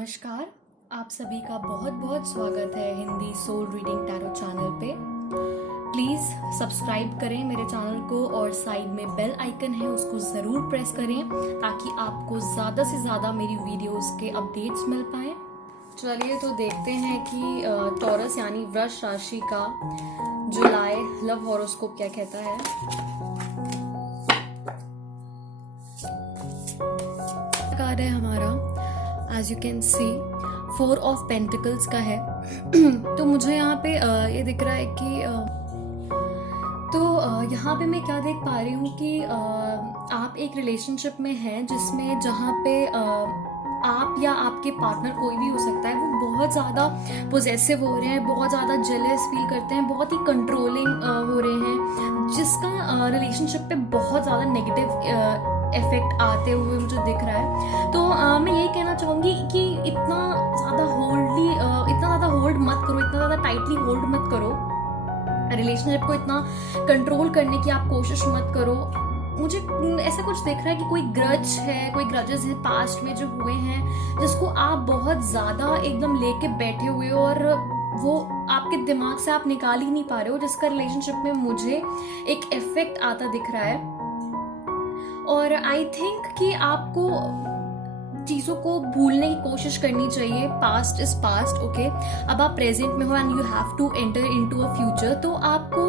नमस्कार। आप सभी का बहुत बहुत स्वागत है Hindi soul reading tarot channel पे। प्लीज़ सब्सक्राइब करें मेरे चैनल को और साइड में बेल आइकन है उसको ज़रूर प्रेस करें ताकि आपको ज़्यादा से ज़्यादा मेरी वीडियोस के अपडेट्स मिल पाएँ। चलिए तो देखते हैं कि टॉरस यानी वृष राशि का जुलाई लव हॉरोस्कोप क्या कहता है। कार्ड है हमारा, as you can see 4 of pentacles का है। तो मुझे यहाँ पे ये दिख रहा है कि यहाँ पे मैं क्या देख पा रही हूँ कि आप एक रिलेशनशिप में हैं जिसमें जहाँ पे आप या आपके पार्टनर कोई भी हो सकता है, वो बहुत ज़्यादा पोजेसिव हो रहे हैं, बहुत ज़्यादा जेलस फील करते हैं, बहुत ही कंट्रोलिंग हो रहे हैं, जिसका रिलेशनशिप पे बहुत ज़्यादा नेगेटिव इफेक्ट आते हुए मुझे दिख रहा है। तो मैं यही कहना चाहूँगी कि इतना ज़्यादा होल्ड मत करो, इतना ज़्यादा टाइटली होल्ड मत करो रिलेशनशिप को, इतना कंट्रोल करने की आप कोशिश मत करो। मुझे ऐसा कुछ दिख रहा है कि कोई ग्रज है, कोई ग्रजेस हैं पास्ट में जो हुए हैं जिसको आप बहुत ज़्यादा एकदम लेके बैठे हुए हो और वो आपके दिमाग से आप निकाल ही नहीं पा रहे हो, जिसका रिलेशनशिप में मुझे एक इफेक्ट आता दिख रहा है। और आई थिंक कि आपको चीज़ों को भूलने की कोशिश करनी चाहिए। Past is past, okay. अब आप प्रेजेंट में हो and you have to enter into a future, तो आपको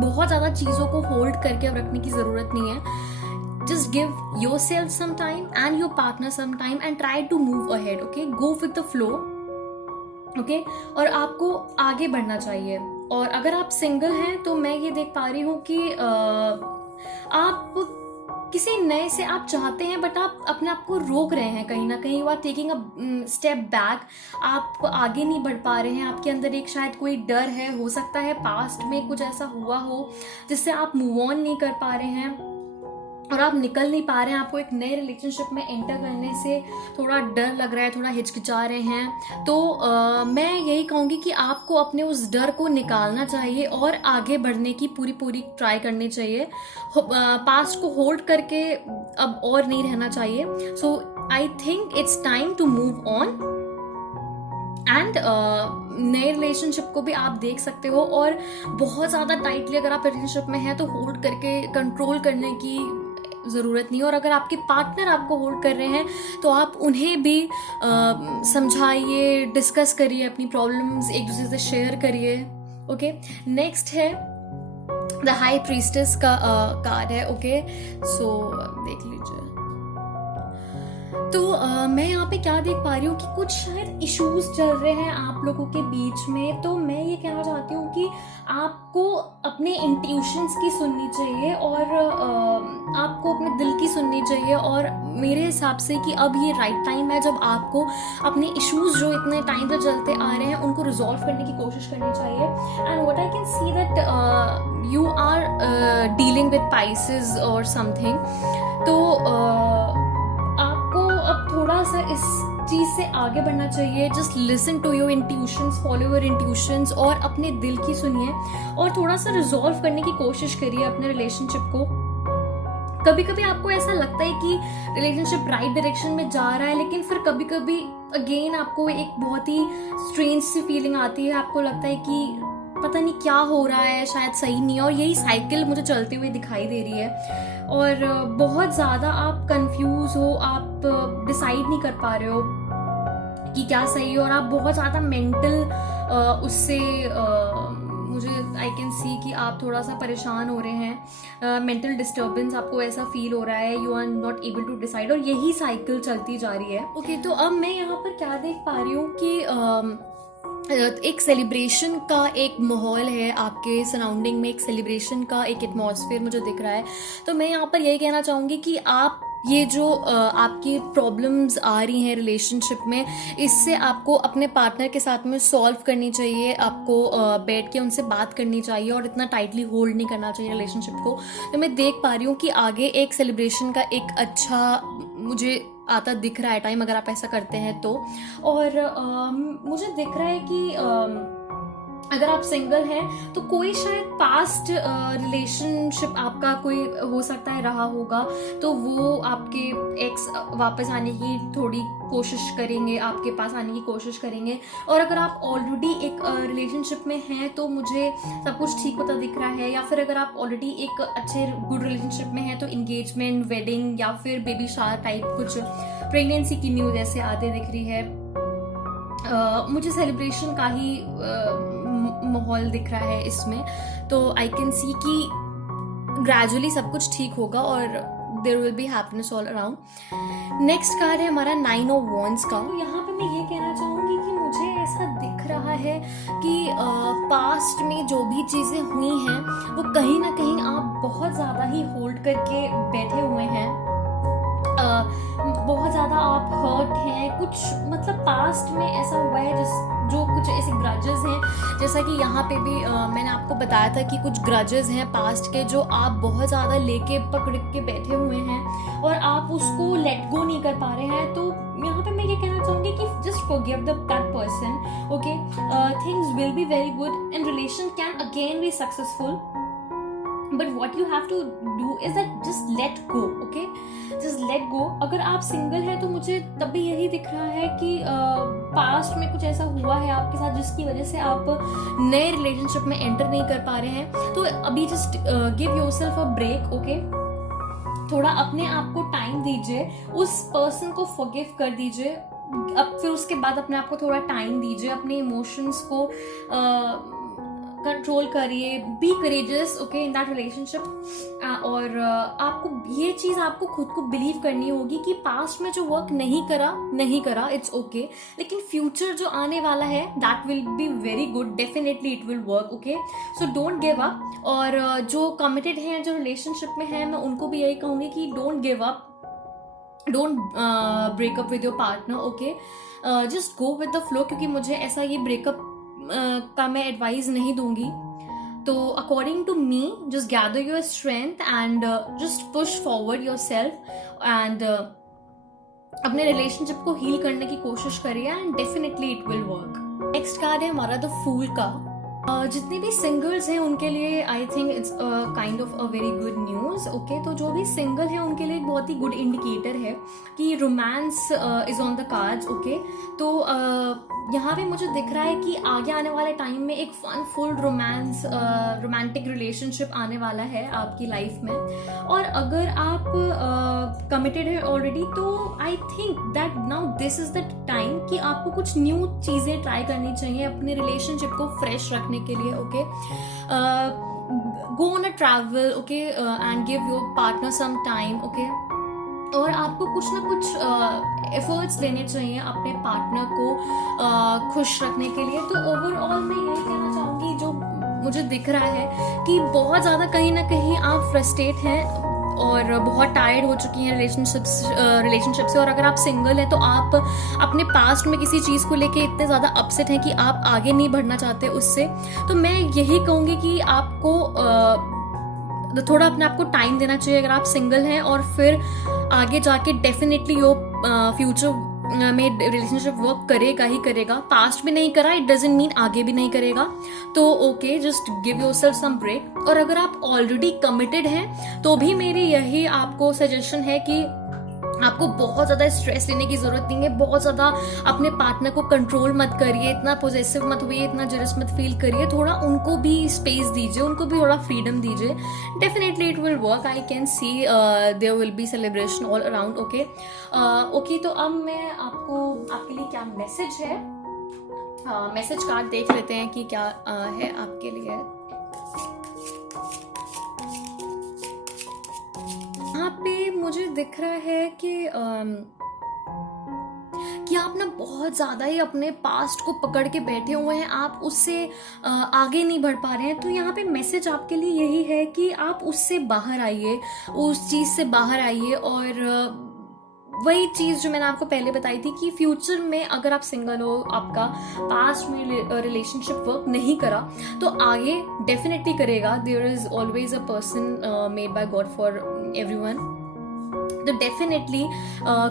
बहुत ज़्यादा चीज़ों को होल्ड करके अब रखने की ज़रूरत नहीं है। Just give yourself some time and your partner some time and try to move ahead, okay. Go with the flow, okay. और आपको आगे बढ़ना चाहिए। और अगर आप सिंगल हैं तो मैं ये देख पा रही हूँ कि आप किसी नए से आप चाहते हैं, बट आप अपने आप को रोक रहे हैं कहीं ना कहीं। You are taking a step back, आप आगे नहीं बढ़ पा रहे हैं। आपके अंदर एक शायद कोई डर है, हो सकता है पास्ट में कुछ ऐसा हुआ हो जिससे आप मूव ऑन नहीं कर पा रहे हैं और आप निकल नहीं पा रहे हैं। आपको एक नए रिलेशनशिप में एंटर करने से थोड़ा डर लग रहा है, थोड़ा हिचकिचा रहे हैं। तो मैं यही कहूँगी कि आपको अपने उस डर को निकालना चाहिए और आगे बढ़ने की पूरी ट्राई करनी चाहिए। पास्ट को होल्ड करके अब और नहीं रहना चाहिए। So I think it's time to move on and नए रिलेशनशिप को भी आप देख सकते हो। और बहुत ज़्यादा टाइटली अगर आप रिलेशनशिप में हैं तो होल्ड करके कंट्रोल करने की ज़रूरत नहीं। और अगर आपके पार्टनर आपको होल्ड कर रहे हैं तो आप उन्हें भी समझाइए, डिस्कस करिए, अपनी प्रॉब्लम्स एक दूसरे से शेयर करिए, ओके। नेक्स्ट है द हाई प्रीस्टेस का कार्ड है, ओके। सो देख लीजिए। तो मैं यहाँ पे क्या देख पा रही हूँ कि कुछ शायद इश्यूज चल रहे हैं आप लोगों के बीच में। तो मैं ये कहना चाहती हूँ कि आपको अपने इंट्यूशंस की सुननी चाहिए और आपको अपने दिल की सुननी चाहिए। और मेरे हिसाब से कि अब ये राइट टाइम है जब आपको अपने इश्यूज जो इतने टाइम से चलते आ रहे हैं उनको रिजॉल्व करने की कोशिश करनी चाहिए। And what I can see that you are dealing with pieces और समथिंग। तो अब थोड़ा सा इस चीज से आगे बढ़ना चाहिए। Just listen to your intuitions, follow your intuitions और अपने दिल की सुनिए और थोड़ा सा रिजॉल्व करने की कोशिश करिए अपने रिलेशनशिप को। कभी कभी आपको ऐसा लगता है कि रिलेशनशिप राइट डायरेक्शन में जा रहा है, लेकिन फिर कभी कभी अगेन आपको एक बहुत ही स्ट्रेंज सी फीलिंग आती है। आपको लगता है कि पता नहीं क्या हो रहा है, शायद सही नहीं है। और यही साइकिल मुझे चलती हुई दिखाई दे रही है और बहुत ज़्यादा आप कंफ्यूज हो, आप डिसाइड नहीं कर पा रहे हो कि क्या सही है। और आप बहुत ज़्यादा मेंटल उससे मुझे आई कैन सी कि आप थोड़ा सा परेशान हो रहे हैं। मेंटल डिस्टर्बेंस आपको ऐसा फील हो रहा है, you are not able to decide. और यही साइकिल चलती जा रही है, ओके। तो अब मैं यहाँ पर क्या देख पा रही हूँ कि एक सेलिब्रेशन का एक माहौल है, आपके सराउंडिंग में एक सेलिब्रेशन का एक एटमॉस्फेयर मुझे दिख रहा है। तो मैं यहाँ पर यही कहना चाहूँगी कि आप ये जो आपकी प्रॉब्लम्स आ रही हैं रिलेशनशिप में, इससे आपको अपने पार्टनर के साथ में सॉल्व करनी चाहिए। आपको बैठ के उनसे बात करनी चाहिए और इतना टाइटली होल्ड नहीं करना चाहिए रिलेशनशिप को। तो मैं देख पा रही हूँ कि आगे एक सेलिब्रेशन का एक अच्छा मुझे आता दिख रहा है टाइम, अगर आप ऐसा करते हैं तो। और मुझे दिख रहा है कि अगर आप सिंगल हैं तो कोई शायद पास्ट रिलेशनशिप आपका कोई हो सकता है रहा होगा, तो वो आपके एक्स वापस आने की थोड़ी कोशिश करेंगे, आपके पास आने की कोशिश करेंगे। और अगर आप ऑलरेडी एक रिलेशनशिप में हैं तो मुझे सब कुछ ठीक होता दिख रहा है, या फिर अगर आप ऑलरेडी एक अच्छे गुड रिलेशनशिप में हैं तो इंगेजमेंट, वेडिंग या फिर बेबी शावर टाइप कुछ प्रेगनेंसी की न्यूज़ ऐसे आते दिख रही है। मुझे सेलिब्रेशन का ही माहौल दिख रहा है इसमें, तो आई कैन सी कि ग्रेजुअली सब कुछ ठीक होगा और there will be happiness all around. Next card है हमारा 9 ऑफ वॉन्ड्स का। यहाँ पे मैं ये कहना चाहूंगी कि मुझे ऐसा दिख रहा है कि पास्ट में जो भी चीजें हुई हैं वो कहीं ना कहीं आप बहुत ज्यादा ही होल्ड करके बैठे हुए हैं। बहुत ज़्यादा आप हर्ट हैं, कुछ मतलब पास्ट में ऐसा हुआ है जो कुछ ऐसे ग्रजेस हैं, जैसा कि यहाँ पे भी मैंने आपको बताया था कि कुछ ग्रजेस हैं पास्ट के जो आप बहुत ज़्यादा लेके पकड़ के बैठे हुए हैं और आप उसको लेट गो नहीं कर पा रहे हैं। तो यहाँ पे मैं ये कहना चाहूँगी कि just forgive that person, okay, things will be very good and relation can again be successful, but what you have to do is that just let go, okay, just let go। अगर आप single है तो मुझे तब भी यही दिख रहा है कि पास्ट में कुछ ऐसा हुआ है आपके साथ जिसकी वजह से आप नए रिलेशनशिप में एंटर नहीं कर पा रहे हैं। तो अभी just give yourself a break, okay, थोड़ा अपने आप को टाइम दीजिए, उस पर्सन को फॉरगिव कर दीजिए, अब फिर उसके बाद अपने आप को थोड़ा टाइम दीजिए, अपने इमोशंस को कंट्रोल करिए, be courageous, okay, in that relationship. और आपको ये चीज़ आपको खुद को बिलीव करनी होगी कि पास्ट में जो वर्क नहीं करा इट्स ओके, लेकिन फ्यूचर जो आने वाला है that will be very good, definitely it will work, okay. So don't give up. और जो कमिटेड हैं, जो रिलेशनशिप में हैं, मैं उनको भी यही कहूँगी कि don't give up, don't break up with your partner, okay, just go with the flow, क्योंकि मुझे ऐसा ये ब्रेकअप का मैं एडवाइस नहीं दूंगी। तो according to me just gather your strength and just push forward yourself and अपने रिलेशनशिप को हील करने की कोशिश करिए and definitely it will work. Next card है हमारा द फूल का। जितने भी सिंगल्स हैं उनके लिए आई think it's kind of a very good news, okay. तो जो भी सिंगल है उनके लिए एक बहुत ही गुड इंडिकेटर है कि romance is on the cards, okay. तो यहाँ पे मुझे दिख रहा है कि आगे आने वाले टाइम में एक फन फुल रोमांटिक रिलेशनशिप आने वाला है आपकी लाइफ में। और अगर आप कमिटेड है ऑलरेडी तो I think that now this is the time कि आपको कुछ न्यू चीज़ें ट्राई करनी चाहिए अपने रिलेशनशिप को फ्रेश रखने के लिए, okay. Go on a travel, okay, and give your partner some time, okay. और आपको कुछ ना कुछ एफर्ट्स लेने चाहिए अपने पार्टनर को खुश रखने के लिए। तो ओवरऑल मैं यही कहना चाहूँगी, जो मुझे दिख रहा है कि बहुत ज़्यादा कहीं ना कहीं आप फ्रस्ट्रेट हैं और बहुत टायर्ड हो चुकी हैं रिलेशनशिप से। और अगर आप सिंगल हैं तो आप अपने पास्ट में किसी चीज़ को लेके इतने ज़्यादा अपसेट हैं कि आप आगे नहीं बढ़ना चाहते उससे। तो मैं यही कहूँगी कि आपको थोड़ा अपने आप को टाइम देना चाहिए अगर आप सिंगल हैं, और फिर आगे जाके डेफिनेटली वो फ्यूचर में रिलेशनशिप वर्क करेगा ही करेगा। पास्ट में नहीं करा इट डजंट मीन आगे भी नहीं करेगा। तो okay, just give yourself some break. और अगर आप ऑलरेडी कमिटेड हैं तो भी मेरी यही आपको सजेशन है कि आपको बहुत ज़्यादा स्ट्रेस लेने की ज़रूरत नहीं है, बहुत ज़्यादा अपने पार्टनर को कंट्रोल मत करिए, इतना पॉजेसिव मत हुइए, इतना जेलस मत फील करिए, थोड़ा उनको भी स्पेस दीजिए, उनको भी थोड़ा फ्रीडम दीजिए। Definitely it will work, I can see there will be celebration all around, okay. Okay, तो अब मैं आपके लिए क्या मैसेज है, मैसेज कार्ड देख लेते हैं कि क्या है आपके लिए। यहाँ पे मुझे दिख रहा है कि आप ना बहुत ज़्यादा ही अपने पास्ट को पकड़ के बैठे हुए हैं, आप उससे आगे नहीं बढ़ पा रहे हैं। तो यहाँ पे मैसेज आपके लिए यही है कि आप उससे बाहर आइए, उस चीज़ से बाहर आइए। और वही चीज़ जो मैंने आपको पहले बताई थी कि फ्यूचर में अगर आप सिंगल हो, आपका पास्ट में रिलेशनशिप वर्क नहीं करा तो आगे डेफिनेटली करेगा। There is always a person made by God for everyone. तो डेफिनेटली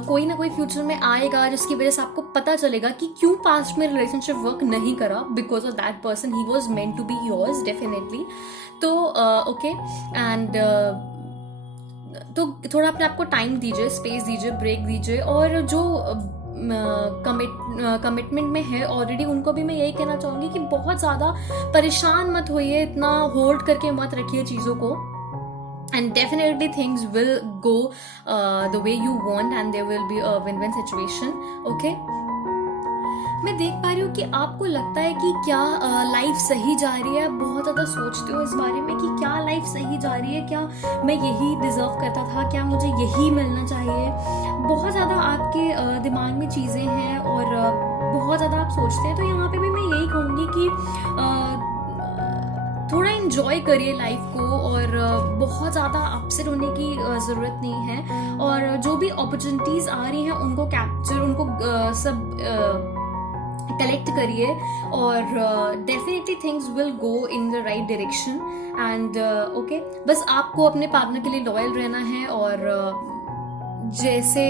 कोई ना कोई फ्यूचर में आएगा जिसकी वजह से आपको पता चलेगा कि क्यों पास्ट में रिलेशनशिप वर्क नहीं करा, because of that person he was meant to be yours definitely. तो ओके एंड तो थोड़ा अपने आपको टाइम दीजिए, स्पेस दीजिए, ब्रेक दीजिए. और जो कमिटमेंट में है ऑलरेडी उनको भी मैं यही कहना चाहूँगी कि बहुत ज़्यादा परेशान मत होइए, इतना होल्ड करके मत रखिए चीज़ों को. And definitely things will go the way you want and there will be a win-win situation. Okay? मैं देख पा रही हूँ कि आपको लगता है कि क्या लाइफ सही जा रही है. बहुत ज़्यादा सोचते हो इस बारे में कि क्या लाइफ सही जा रही है, क्या मैं यही डिज़र्व करता था, क्या मुझे यही मिलना चाहिए. बहुत ज़्यादा आपके दिमाग में चीज़ें हैं और बहुत ज़्यादा आप सोचते हैं. तो यहाँ पे भी मैं यही कहूँगी कि थोड़ा इंजॉय करिए लाइफ को और बहुत ज़्यादा अपसेट होने की ज़रूरत नहीं है. और जो भी अपॉर्चुनिटीज़ आ रही हैं उनको कैप्चर, उनको सब कलेक्ट करिए और definitely things will go in the right direction. And okay, बस आपको अपने पार्टनर के लिए लॉयल रहना है और जैसे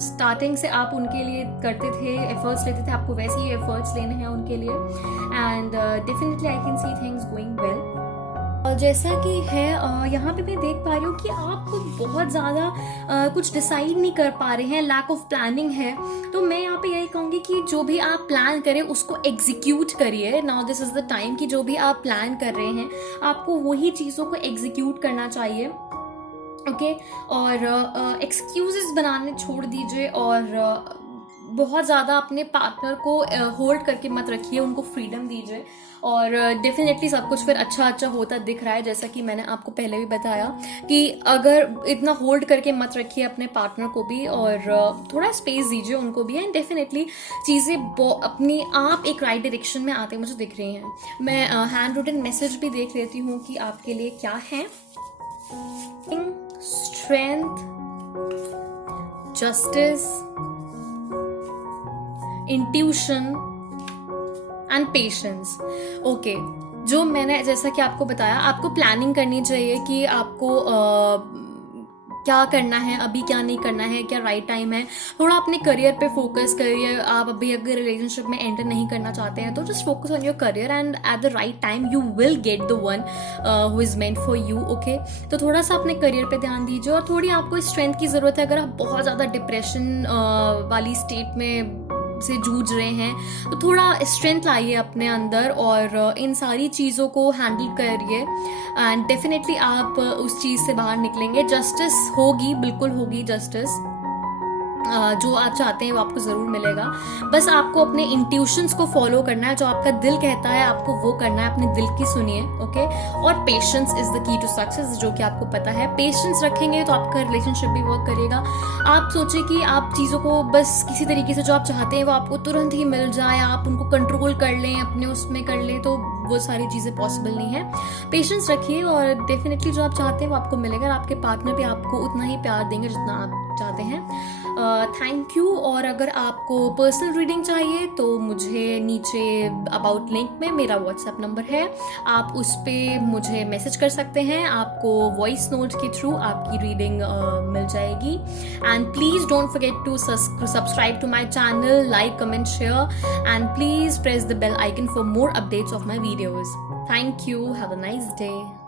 स्टार्टिंग से आप उनके लिए करते थे, एफर्ट्स लेते थे, आपको वैसे ही एफर्ट्स लेने हैं उनके लिए. And definitely I can see things going well. जैसा कि है यहाँ पे मैं देख पा रही हूँ कि आप बहुत ज़्यादा कुछ डिसाइड नहीं कर पा रहे हैं, लैक ऑफ प्लानिंग है. तो मैं यहाँ पे यही कहूँगी कि जो भी आप प्लान करें उसको एग्जीक्यूट करिए. Now this is the time कि जो भी आप प्लान कर रहे हैं आपको वही चीज़ों को एग्जीक्यूट करना चाहिए. ओके और एक्सक्यूजेस बनाने छोड़ दीजिए और बहुत ज़्यादा अपने पार्टनर को होल्ड करके मत रखिए, उनको फ्रीडम दीजिए. और डेफिनेटली सब कुछ फिर अच्छा होता दिख रहा है, जैसा कि मैंने आपको पहले भी बताया कि अगर इतना होल्ड करके मत रखिए अपने पार्टनर को भी और थोड़ा स्पेस दीजिए उनको भी. एंड डेफिनेटली चीज़ें अपनी आप एक राइट डायरेक्शन में आते मुझे दिख रही हैं. मैं हैंड रिटन मैसेज भी देख लेती हूँ कि आपके लिए क्या है. Strength, justice, intuition and patience. Okay, जो मैंने जैसा कि आपको बताया, आपको प्लानिंग करनी चाहिए कि आपको क्या करना है, अभी क्या नहीं करना है, क्या राइट टाइम है. थोड़ा अपने करियर पे फोकस करिए. आप अभी अगर रिलेशनशिप में एंटर नहीं करना चाहते हैं तो just focus on your career and at the right time you will get the one who is meant for you. Okay, तो थोड़ा सा अपने करियर पे ध्यान दीजिए और थोड़ी आपको स्ट्रेंथ की ज़रूरत है. अगर आप बहुत ज़्यादा डिप्रेशन वाली स्टेट में से जूझ रहे हैं तो थोड़ा स्ट्रेंथ लाइए अपने अंदर और इन सारी चीज़ों को हैंडल करिए एंड डेफिनेटली आप उस चीज़ से बाहर निकलेंगे. जस्टिस होगी, बिल्कुल होगी जस्टिस. जो आप चाहते हैं वो आपको ज़रूर मिलेगा. बस आपको अपने इंट्यूशंस को फॉलो करना है, जो आपका दिल कहता है आपको वो करना है, अपने दिल की सुनिए. ओके, और patience is the key to success, जो कि आपको पता है. पेशेंस रखेंगे तो आपका रिलेशनशिप भी वर्क करेगा. आप सोचें कि आप चीज़ों को बस किसी तरीके से जो आप चाहते हैं वो आपको तुरंत ही मिल जाए, आप उनको कंट्रोल कर लें, अपने उसमें कर लें, तो वो सारी चीज़ें पॉसिबल नहीं है. पेशेंस रखिए और डेफिनेटली जो आप चाहते हैं वो आपको मिलेगा. आपके पार्टनर भी आपको उतना ही प्यार देंगे जितना आप चाहते हैं. Thank you. और अगर आपको पर्सनल रीडिंग चाहिए तो मुझे नीचे अबाउट लिंक में मेरा व्हाट्सएप नंबर है, आप उस पर मुझे मैसेज कर सकते हैं. आपको वॉइस नोट के थ्रू आपकी रीडिंग मिल जाएगी. And please don't forget to subscribe to my channel, like, comment, share and please press the bell icon for more updates of my videos. Thank you. Have a nice day.